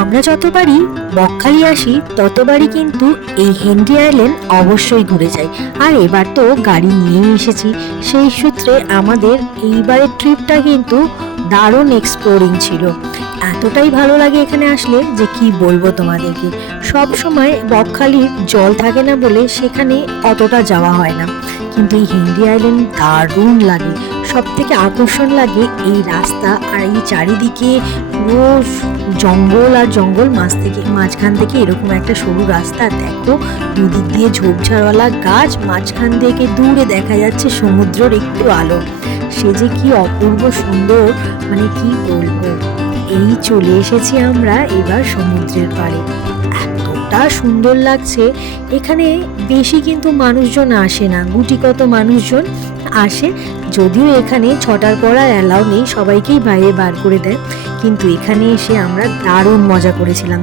আমরা যতবারই বকখালি আসি ততবারই কিন্তু এই হেনরি আইল্যান্ড অবশ্যই ঘুরে যাই। আর এবার তো গাড়ি নিয়েই এসেছি। সেই সূত্রে আমাদের এইবারের ট্রিপটা কিন্তু দারুণ এক্সপ্লোরিং ছিল। এতটাই ভালো লাগে এখানে আসলে যে কি বলব তোমাদেরকে। সব সময় বকখালির জল থাকে না বলে সেখানে অতটা যাওয়া হয় না। কিন্তু এই হিন্দি আইল্যান্ড দারুণ লাগে। সব থেকে আকর্ষণ লাগে এই রাস্তা আর এই চারিদিকে পুরো জঙ্গল আর জঙ্গল মাঝ থেকে, মাঝখান থেকে এরকম একটা সরু রাস্তা। দেখো, দুদিক দিয়ে ঝোপঝাড়ওয়ালা গাছ, মাঝখান থেকে দূরে দেখা যাচ্ছে সমুদ্রের একটু আলো। সে যে কি অপূর্ব সুন্দর মানে কি বলব? এই চলে এসেছি আমরা এবার সমুদ্রের পাড়ে। এতটা সুন্দর লাগছে। এখানে বেশি কিন্তু মানুষজন আসে না গুটি কত মানুষজন আসে। যদিও এখানে ছটার পর আর অ্যালাউ নেই, সবাইকেই বাইরে বার করে দেয়। কিন্তু এখানে এসে আমরা দারুণ মজা করেছিলাম।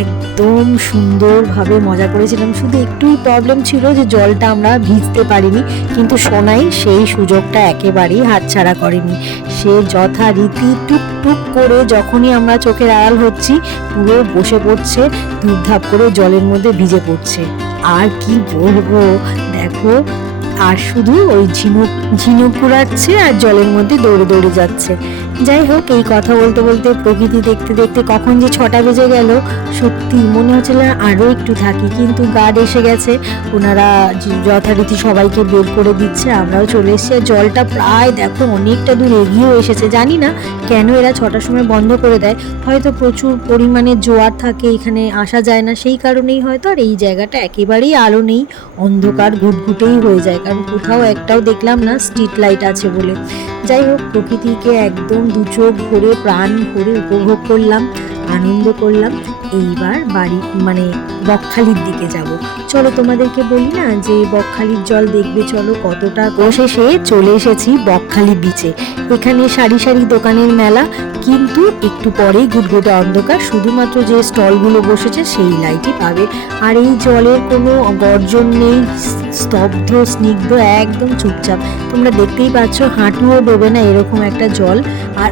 একদম সুন্দরভাবে মজা করেছিলাম। শুধু একটুই প্রবলেম ছিল যে জলটা আমরা ভিজতে পারিনি, কিন্তু সোনাই সেই সুযোগটা একেবারেই হাতছাড়া করেনি। সে যথারীতি টুকটুক করে যখনই আমরা চোখের আড়াল হচ্ছি, পুরো বসে পড়ছে, ধূপধাপ করে জলের মধ্যে ভিজে পড়ছে। আর কি বলব? দেখো, আর শুধু ওই ঝিনুক ঝিনুক কুড়াচ্ছে আর জলের মধ্যে দৌড়ে দৌড়ে যাচ্ছে। যাই হোক, এই কথা বলতে বলতে, প্রকৃতি দেখতে দেখতে কখন যে ছটা বেজে গেল, সত্যি মনে হচ্ছিল আরও একটু থাকি। কিন্তু গার্ড এসে গেছে, ওনারা যথারীতি সবাইকে বের করে দিচ্ছে, আমরাও চলে এসেছি। আর জলটা প্রায় দেখো অনেকটা দূর এগিয়েও এসেছে। জানি না কেন এরা ছটার সময় বন্ধ করে দেয়। হয়তো প্রচুর পরিমাণে জোয়ার থাকে, এখানে আসা যায় না। সেই কারণেই হয়তো আর এই জায়গাটা একেবারেই আলো নেই, অন্ধকার ঘুটঘুটেই হয়ে যায়। কারণ কোথাও একটাও দেখলাম না স্ট্রিট লাইট আছে বলে। যাই হোক প্রকৃতিকে একদম দু চোখ ভরে প্রাণ ভরে উপভোগ করলাম। আনন্দ করলাম। এইবার বাড়ি মানে বকখালির দিকে যাব। চলো তোমাদেরকে বলি না যে বকখালির জল দেখবে, চলো কতটা অবশেষে চলে এসেছি বকখালি বিচে এখানে সারি সারি দোকানের মেলা, কিন্তু একটু পরেই ঘুটঘুটে অন্ধকার, শুধুমাত্র যে স্টলগুলো বসেছে সেই লাইটই পাবে। আর এই জলের কোনো গর্জন নেই, স্তব্ধ, স্নিগ্ধ, একদম চুপচাপ। তোমরা দেখতেই পাচ্ছ হাঁটুও ডোবে না এরকম একটা জল। আর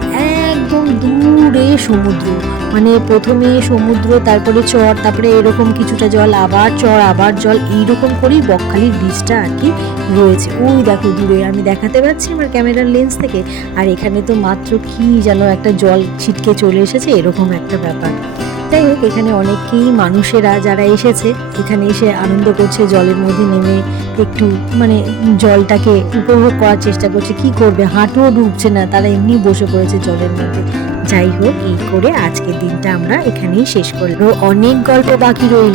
দূরে সমুদ্র। মানে প্রথমে সমুদ্র, তারপরে চর, তারপরে এরকম কিছুটা জল, আবার চর, আবার জল, এইরকম করেই বকখালির বীজটা আর কি রয়েছে। ওই দেখো দূরে, আমি দেখাতে পাচ্ছি আমার ক্যামেরার লেন্স থেকে। আর এখানে তো মাত্র কি যেন একটা জল ছিটকে চলে এসেছে, এরকম একটা ব্যাপার। যাই হোক, এখানে অনেকেই মানুষেরা যারা এসেছে, এখানে এসে আনন্দ করছে, জলের মধ্যে নেমে একটু মানে জলটাকে উপভোগ করার চেষ্টা করছে। কি করবে? হাঁটুও ডুবছে না, তারা এমনি বসে পড়েছে জলের মধ্যে। যাই হোক, এই করে আজকের দিনটা আমরা এখানেই শেষ করল অনেক গল্প বাকি রইল।